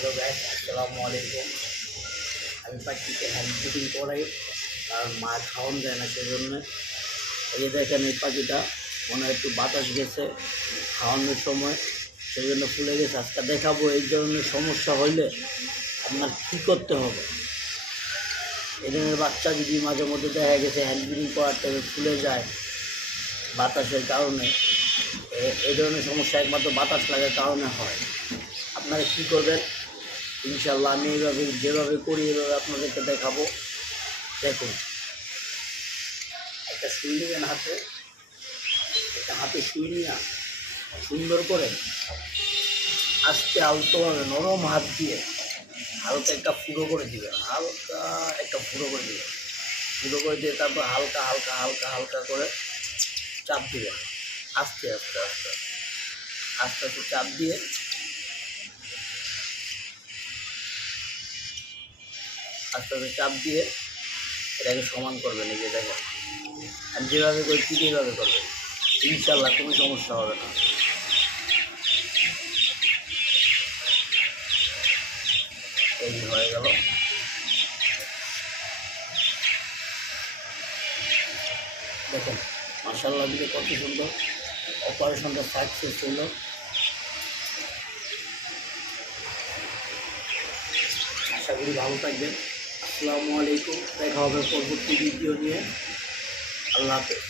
Hello guys, আসসালামু আলাইকুম। আমি পাখিকে হ্যান্ড ফিডিং করাই, কারণ মা খাওয়ান যায় না, সেজন্য। এই যে দেখেন, এই পাখিটা মনে হয় একটু বাতাস গেছে খাওয়ানোর সময়, সেই জন্য ফুলে গেছে। আজকে দেখাবো এই ধরনের সমস্যা হইলে আপনার কী করতে হবে। এই ধরনের বাচ্চা যদি মাঝে মধ্যে দেখা গেছে হ্যান্ড ফিডিং করার টাইমে ফুলে যায় বাতাসের কারণে, এই ধরনের সমস্যা একমাত্র বাতাস লাগার কারণে হয়। আপনারা কী করবেন? ইনশাল্লাহ আমি এইভাবে যেভাবে করি এভাবে আপনাদেরকে দেখাবো। দেখুন, একটা সুই নেবেন হাতে, সুই নিয়ে সুন্দর করে আস্তে আলতোভাবে নরম হাত দিয়ে হালকা একটা ফুটো করে দিবেন, ফুটো করে দিয়ে তারপর হালকা হালকা হালকা হালকা করে চাপ দিবেন। আস্তে আস্তে আস্তে আস্তে আস্তে চাপ দিয়ে এটাকে সমান করবেন। এই যে দেখেন, আর যেভাবে করি ঠিক এইভাবে করবেন, ইনশাল্লাহ কোনো সমস্যা হবে না। এই হয়ে গেল। দেখেন, মাশাআল্লাহ দিকে কত সুন্দর অপারেশনটা সাকসেস হলো। আশা করি ভালো থাকবেন। আসসালামু আলাইকুম, দেখা হবে পরবর্তী ভিডিও নিয়ে। আল্লাহ হাফেজ।